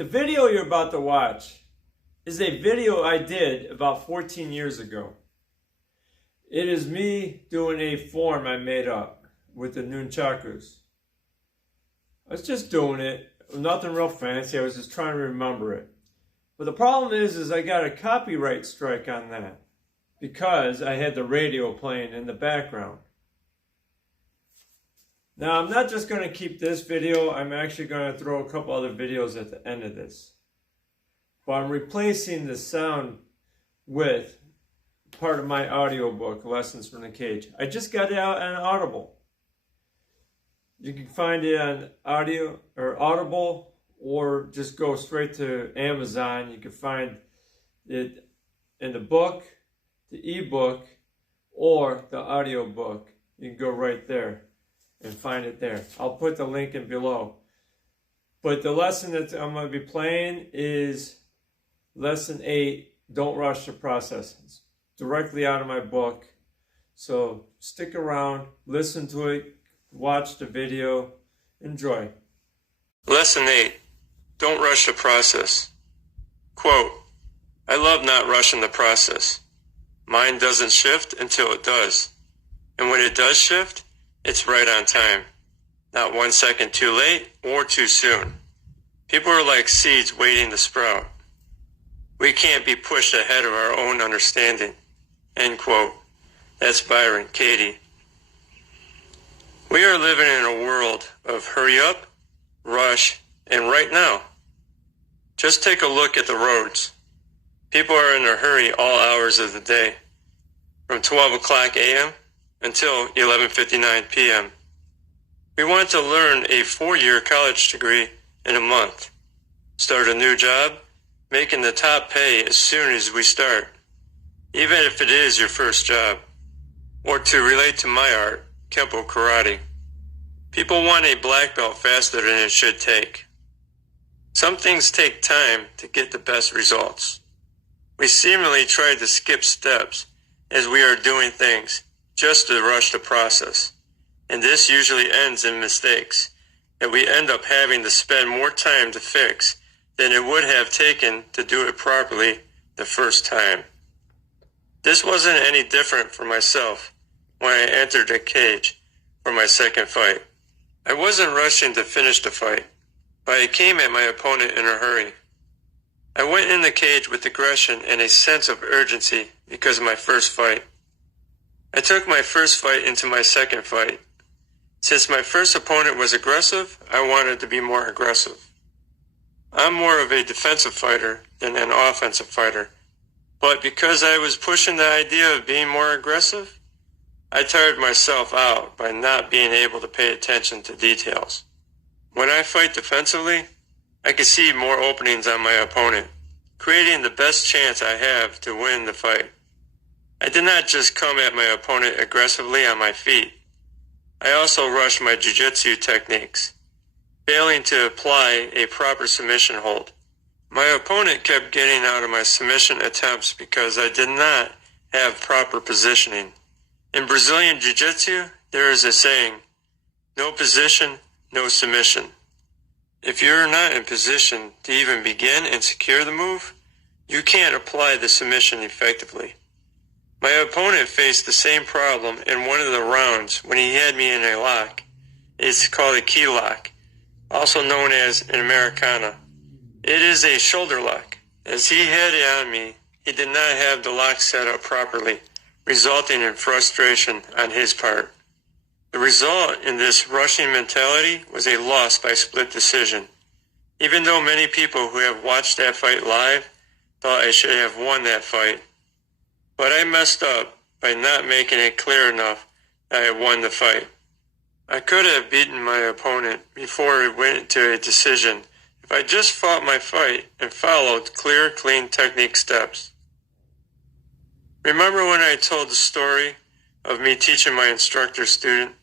The video you're about to watch is a video I did about 14 years ago. It is me doing a form I made up with the nunchakus. I was just doing it, nothing real fancy, I was just trying to remember it. But the problem is I got a copyright strike on that because I had the radio playing in the background. Now, I'm not just going to keep this video, I'm actually going to throw a couple other videos at the end of this. But I'm replacing the sound with part of my audiobook, Lessons from the Cage. I just got it out on Audible. You can find it on Audible, or just go straight to Amazon. You can find it in the book, the ebook, or the audiobook. You can go right there and find it there. I'll put the link in below. But the lesson that I'm going to be playing is Lesson 8, Don't Rush the Process. It's directly out of my book. So stick around, listen to it, watch the video, enjoy. Lesson 8, Don't Rush the Process. Quote, I love not rushing the process. Mine doesn't shift until it does. And when it does shift, it's right on time. Not 1 second too late or too soon. People are like seeds waiting to sprout. We can't be pushed ahead of our own understanding. End quote. That's Byron Katie. We are living in a world of hurry up, rush, and right now. Just take a look at the roads. People are in a hurry all hours of the day, from 12 o'clock a.m. until 11:59 p.m. We want to learn a 4-year college degree in a month, start a new job, making the top pay as soon as we start, even if it is your first job. Or to relate to my art, Kempo Karate. People want a black belt faster than it should take. Some things take time to get the best results. We seemingly try to skip steps as we are doing things just to rush the process. And this usually ends in mistakes that we end up having to spend more time to fix than it would have taken to do it properly the first time. This wasn't any different for myself when I entered the cage for my second fight. I wasn't rushing to finish the fight, but I came at my opponent in a hurry. I went in the cage with aggression and a sense of urgency because of my first fight. I took my first fight into my second fight. Since my first opponent was aggressive, I wanted to be more aggressive. I'm more of a defensive fighter than an offensive fighter, but because I was pushing the idea of being more aggressive, I tired myself out by not being able to pay attention to details. When I fight defensively, I can see more openings on my opponent, creating the best chance I have to win the fight. I did not just come at my opponent aggressively on my feet. I also rushed my jiu-jitsu techniques, failing to apply a proper submission hold. My opponent kept getting out of my submission attempts because I did not have proper positioning. In Brazilian Jiu-Jitsu, there is a saying, no position, no submission. If you're not in position to even begin and secure the move, you can't apply the submission effectively. My opponent faced the same problem in one of the rounds when he had me in a lock. It's called a key lock, also known as an Americana. It is a shoulder lock. As he had it on me, he did not have the lock set up properly, resulting in frustration on his part. The result in this rushing mentality was a loss by split decision. Even though many people who have watched that fight live thought I should have won that fight. But I messed up by not making it clear enough that I won the fight. I could have beaten my opponent before it went to a decision if I just fought my fight and followed clear, clean technique steps. Remember when I told the story of me teaching my instructor student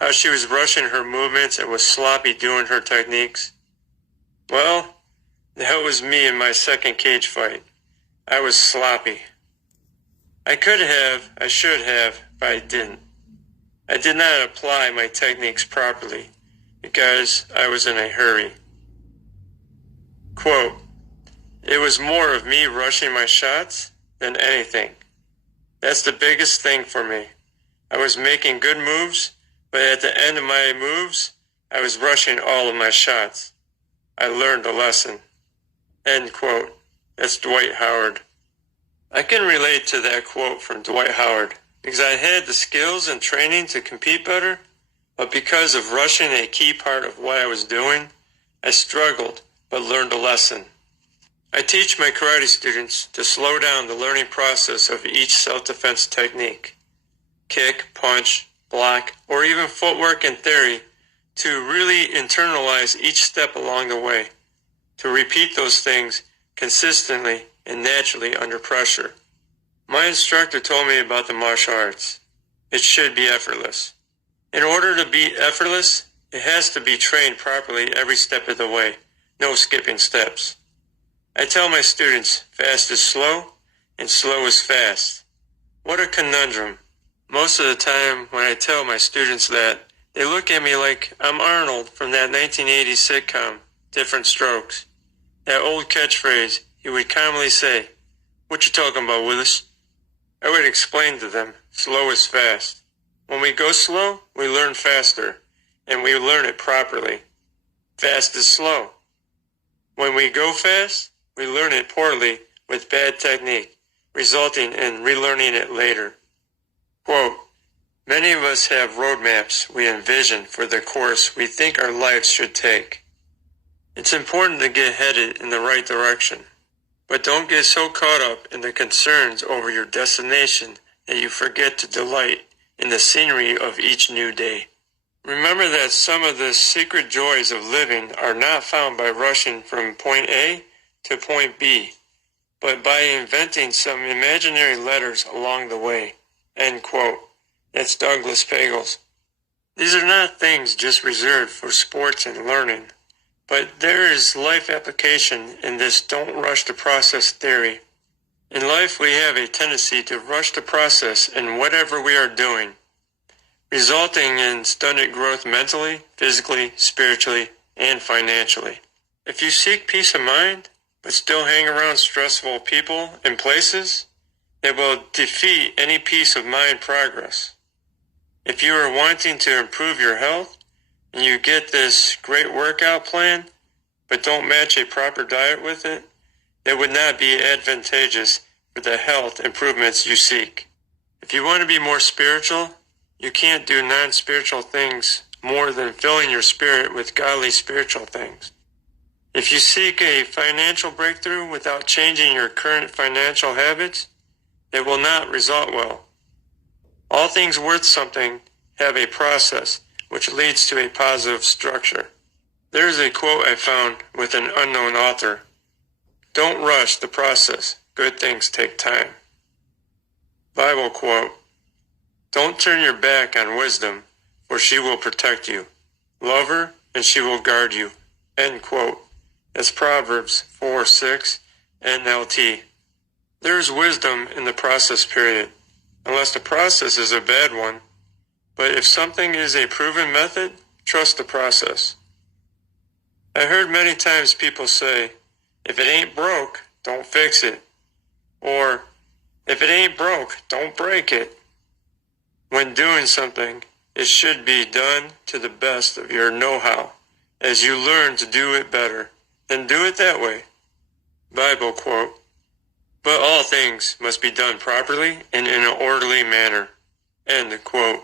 how she was rushing her movements and was sloppy doing her techniques? Well, that was me in my second cage fight. I was sloppy. I could have, I should have, but I didn't. I did not apply my techniques properly because I was in a hurry. Quote, "It was more of me rushing my shots than anything. That's the biggest thing for me. I was making good moves, but at the end of my moves, I was rushing all of my shots. I learned a lesson." End quote. That's Dwight Howard. I can relate to that quote from Dwight Howard because I had the skills and training to compete better, but because of rushing a key part of what I was doing, I struggled but learned a lesson. I teach my karate students to slow down the learning process of each self-defense technique, kick, punch, block, or even footwork and theory, to really internalize each step along the way, to repeat those things consistently and naturally under pressure. My instructor told me about the martial arts. It should be effortless. In order to be effortless, it has to be trained properly every step of the way, no skipping steps. I tell my students, fast is slow and slow is fast. What a conundrum. Most of the time when I tell my students that, they look at me like I'm Arnold from that 1980s sitcom, Different Strokes. That old catchphrase he would commonly say, "What you talking about, Willis?" I would explain to them, slow is fast. When we go slow, we learn faster, and we learn it properly. Fast is slow. When we go fast, we learn it poorly with bad technique, resulting in relearning it later. Quote, "Many of us have roadmaps we envision for the course we think our lives should take. It's important to get headed in the right direction, but don't get so caught up in the concerns over your destination that you forget to delight in the scenery of each new day. Remember that some of the secret joys of living are not found by rushing from point A to point B, but by inventing some imaginary letters along the way." End quote. That's Douglas Pagels. These are not things just reserved for sports and learning, but there is life application in this don't rush the process theory. In life, we have a tendency to rush the process in whatever we are doing, resulting in stunted growth mentally, physically, spiritually, and financially. If you seek peace of mind, but still hang around stressful people and places, it will defeat any peace of mind progress. If you are wanting to improve your health, and you get this great workout plan, but don't match a proper diet with it, it would not be advantageous for the health improvements you seek. If you want to be more spiritual, you can't do non-spiritual things more than filling your spirit with godly spiritual things. If you seek a financial breakthrough without changing your current financial habits, it will not result well. All things worth something have a process which leads to a positive structure. There is a quote I found with an unknown author. "Don't rush the process. Good things take time." Bible quote. "Don't turn your back on wisdom, for she will protect you. Love her, and she will guard you." End quote. That's Proverbs 4:6 NLT. There is wisdom in the process period, unless the process is a bad one. But if something is a proven method, trust the process. I heard many times people say, "If it ain't broke, don't fix it." Or, "If it ain't broke, don't break it." When doing something, it should be done to the best of your know-how. As you learn to do it better, then do it that way. Bible quote. "But all things must be done properly and in an orderly manner." End quote.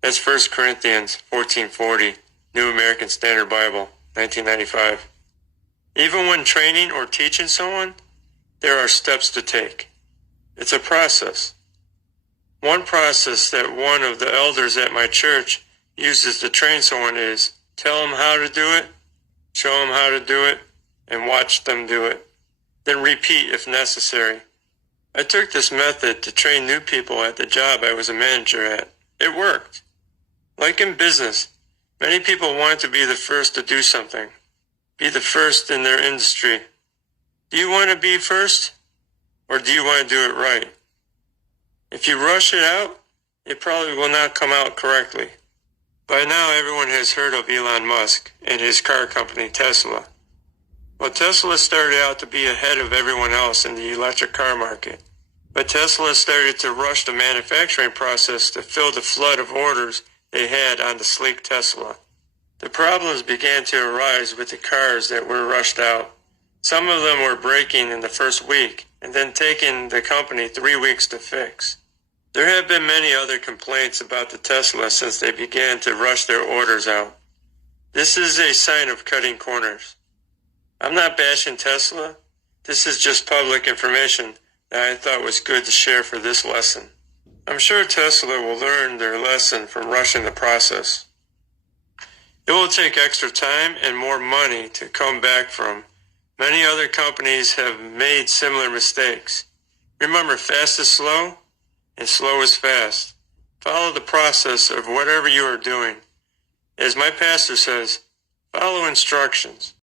That's 1 Corinthians 14:40, New American Standard Bible, 1995. Even when training or teaching someone, there are steps to take. It's a process. One process that one of the elders at my church uses to train someone is tell them how to do it, show them how to do it, and watch them do it. Then repeat if necessary. I took this method to train new people at the job I was a manager at. It worked. Like in business, many people want to be the first to do something, be the first in their industry. Do you want to be first, or do you want to do it right? If you rush it out, it probably will not come out correctly. By now, everyone has heard of Elon Musk and his car company, Tesla. Well, Tesla started out to be ahead of everyone else in the electric car market. But Tesla started to rush the manufacturing process to fill the flood of orders they had on the sleek Tesla. The problems began to arise with the cars that were rushed out. Some of them were breaking in the first week and then taking the company 3 weeks to fix. There have been many other complaints about the Tesla since they began to rush their orders out. This is a sign of cutting corners. I'm not bashing Tesla. This is just public information that I thought was good to share for this lesson. I'm sure Tesla will learn their lesson from rushing the process. It will take extra time and more money to come back from. Many other companies have made similar mistakes. Remember, fast is slow and slow is fast. Follow the process of whatever you are doing. As my pastor says, follow instructions.